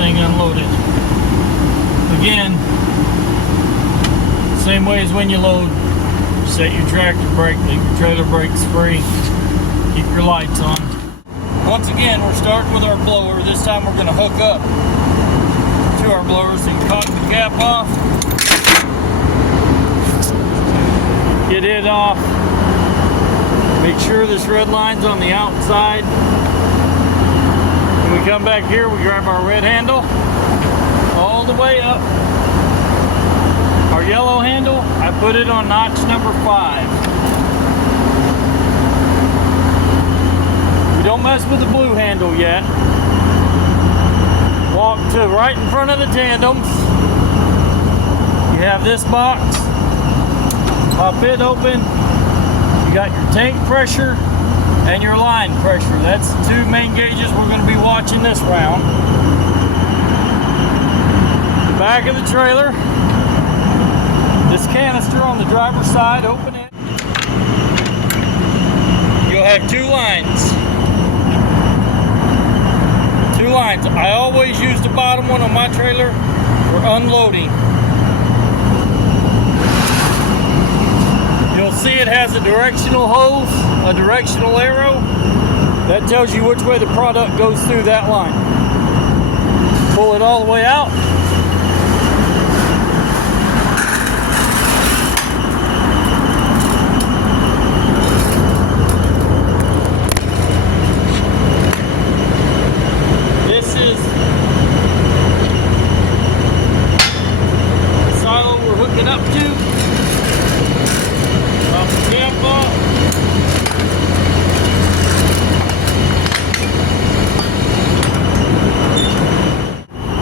thing unloaded. Again, same way as when you load, set your tractor brake, leave your trailer brakes free, keep your lights on. Once again, we're starting with our blower. This time we're going to hook up to our blowers and cock the cap off. Get it off. Make sure this red line's on the outside. When we come back here, we grab our red handle all the way up. Our yellow handle, I put it on notch number 5. We don't mess with the blue handle yet. Walk to right in front of the tandems. You have this box. Pop it open. You got your tank pressure and your line pressure. That's the 2 main gauges we're going to be watching this round. Back of the trailer. This canister on the driver's side, open it. You'll have 2 lines. 2 lines. I always use the bottom one on my trailer for unloading. You'll see it has a directional hose, a directional arrow. That tells you which way the product goes through that line. Pull it all the way out. This is the silo we're hooking up to.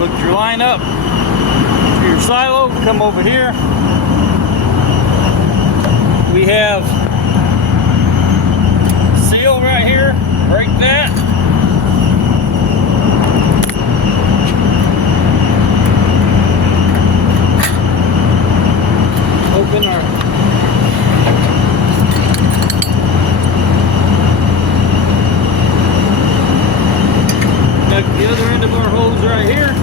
Hook your line up to your silo, come over here. We have seal right here, break that. Open our the other end of our hose right here.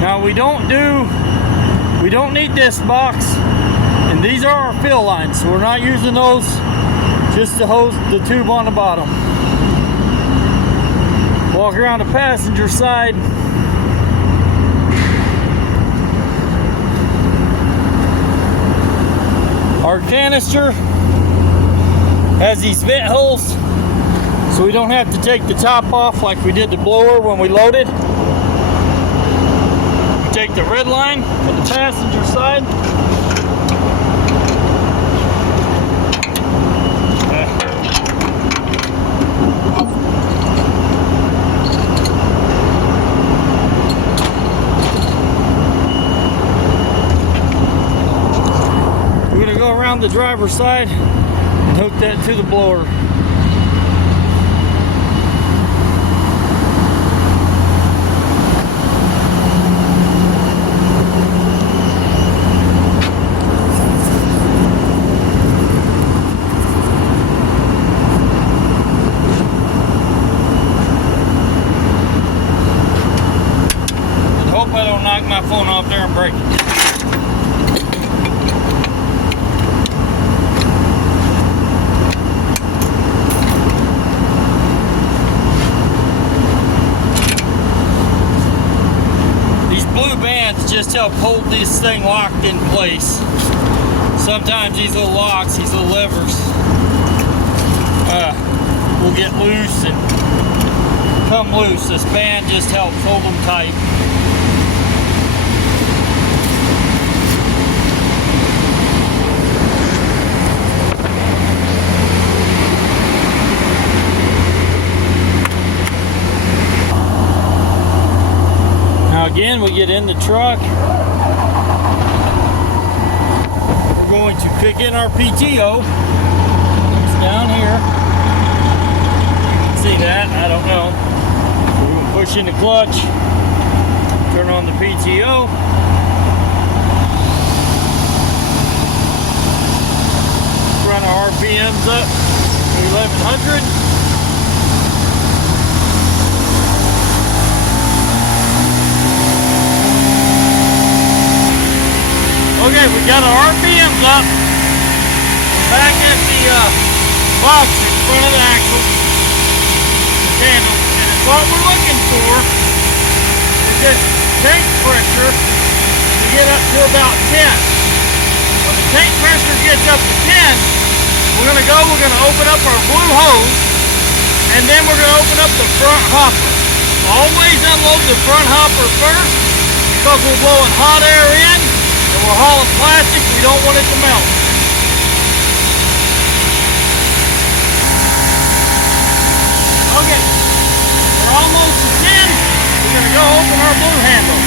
Now we don't need this box, and these are our fill lines, so we're not using those, just the hose, the tube on the bottom. Walk around the passenger side. Our canister has these vent holes, so we don't have to take the top off like we did the blower when we loaded. We take the red line to the passenger side. Around the driver's side and hook that to the blower. And hope I don't knock my phone off there and break it. Just help hold this thing locked in place. Sometimes these little locks, these little levers, will get loose and come loose. This band just helps hold them tight. Again, we get in the truck. We're going to kick in our PTO. It's down here. See that? I don't know. We're going to push in the clutch. Turn on the PTO. Run our RPMs up to 1100. Okay, we got our RPMs up. Back at the box in front of the axle, handle, and what we're looking for is this tank pressure to get up to about 10. When the tank pressure gets up to 10, we're going to open up our blue hose, and then we're going to open up the front hopper. Always unload the front hopper first, because we're blowing hot air in, and we're hauling plastic, we don't want it to melt. Okay, we're almost to 10. We're going to go open our blue handle.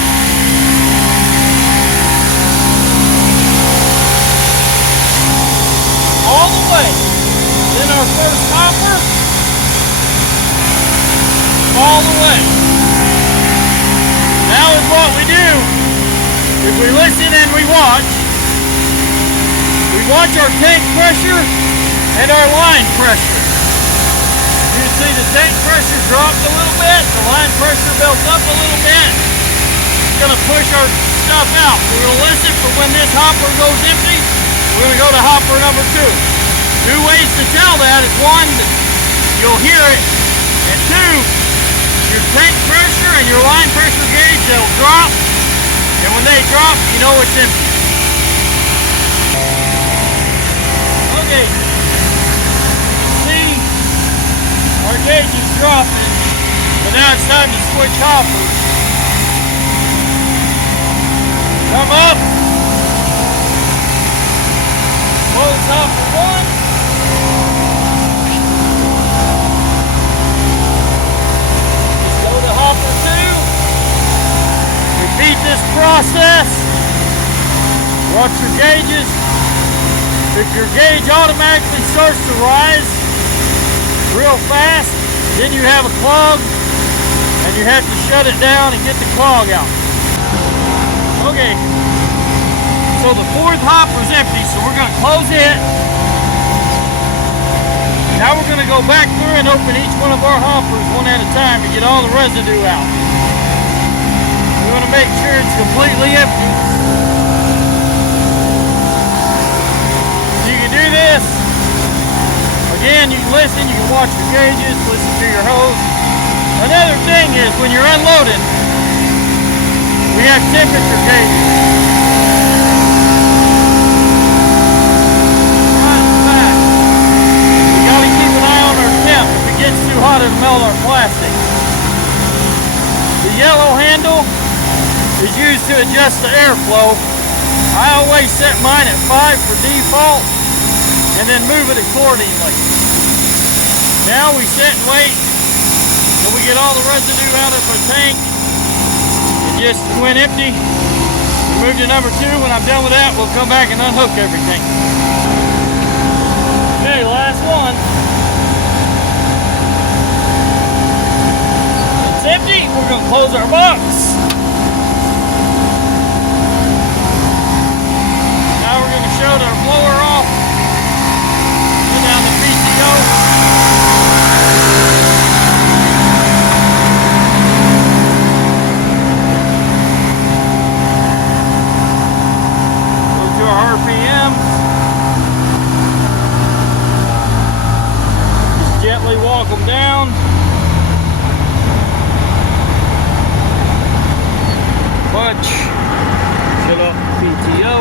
All the way. Then our first hopper. All the way. Now is what we do. If we listen and we watch our tank pressure and our line pressure. You see the tank pressure dropped a little bit, the line pressure built up a little bit. It's going to push our stuff out. We're going to listen for when this hopper goes empty. We're going to go to hopper number 2. 2 ways to tell that is 1, you'll hear it, and 2, your tank pressure and your line pressure gauge, they'll drop, and when they drop, you know it's empty. Okay. Our gauge is dropping, but now it's time to switch hoppers. Come up. Close hopper 1. Let's go to hopper 2. Repeat this process. Watch your gauges. If your gauge automatically starts to rise real fast, then you have a clog and you have to shut it down and get the clog out. Okay, so the 4th hopper's empty, so we're going to close it. Now we're going to go back through and open each one of our hoppers one at a time to get all the residue out. We want to make sure it's completely empty. You can do this. Again, you can listen, you can watch your gauges, listen to your hose. Another thing is when you're unloading, we have temperature gauges. Front and back. We gotta keep an eye on our temp. If it gets too hot, it'll melt our plastic. The yellow handle is used to adjust the airflow. I always set mine at 5 for default, and then move it accordingly. Now we sit and wait till we get all the residue out of our tank. It just went empty. We move to number 2. When I'm done with that, we'll come back and unhook everything. Okay, last one. It's empty. We're going to close our box. Now we're going to shut our blower off. Put down the PTO. RPM. Just gently walk them down. Clutch. Shut off the PTO.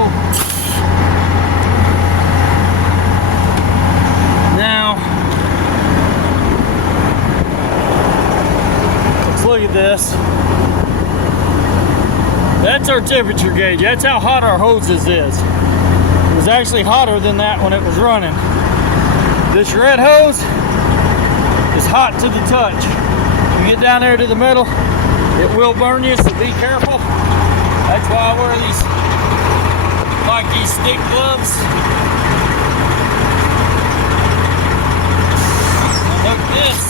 Now, let's look at this. That's our temperature gauge. That's how hot our hoses is. It was actually hotter than that when it was running. This red hose is hot to the touch. You get down there to the middle, it will burn you, so be careful. That's why I wear these, like these stick gloves. Look at this.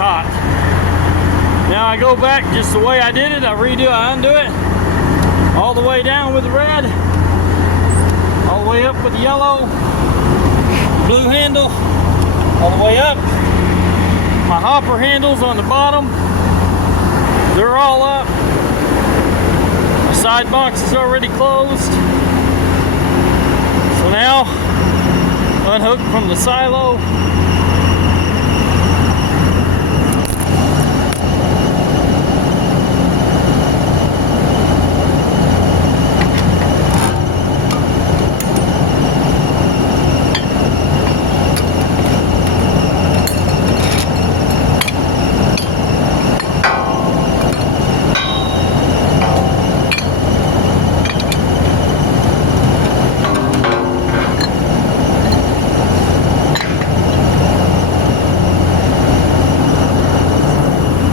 hot. Now I go back just the way I did it. I undo it, all the way down with the red, all the way up with the yellow, blue handle, all the way up. My hopper handles on the bottom, they're all up. My side box is already closed. So now, unhook from the silo.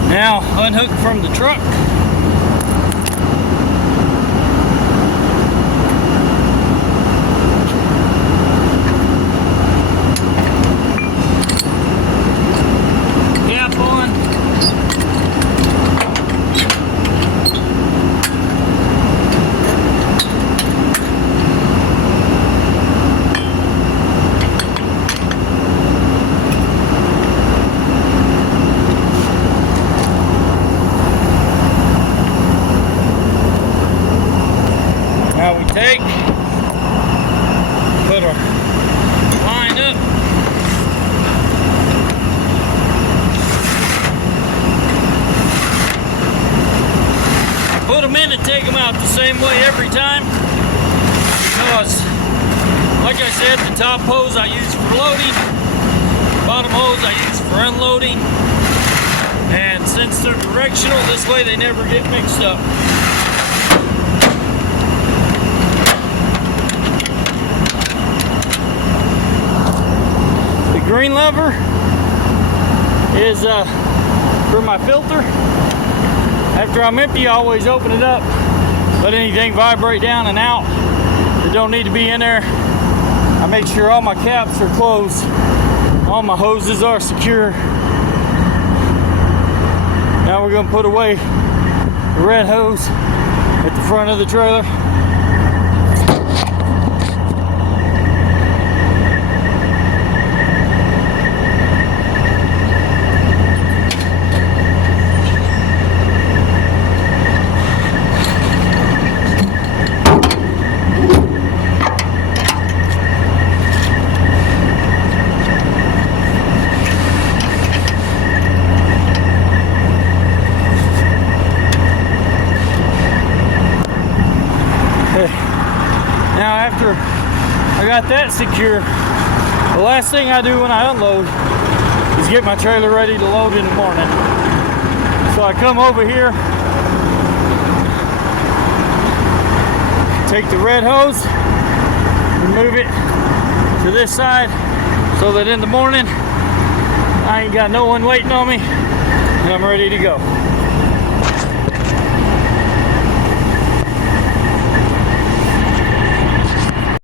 Now unhook from the truck. Cap on. Now we take, put our line up, put them in and take them out the same way every time, because like I said, the top hose I use for loading, bottom hose I use for unloading, and since they're directional, this way they never get mixed up. Green lever is for my filter. After I'm empty, I always open it up, let anything vibrate down and out that don't need to be in there. I make sure all my caps are closed, all my hoses are secure. Now we're going to put away the red hose at the front of the trailer. Now after I got that secure, the last thing I do when I unload is get my trailer ready to load in the morning. So I come over here, take the red hose, remove it to this side so that in the morning I ain't got no one waiting on me and I'm ready to go.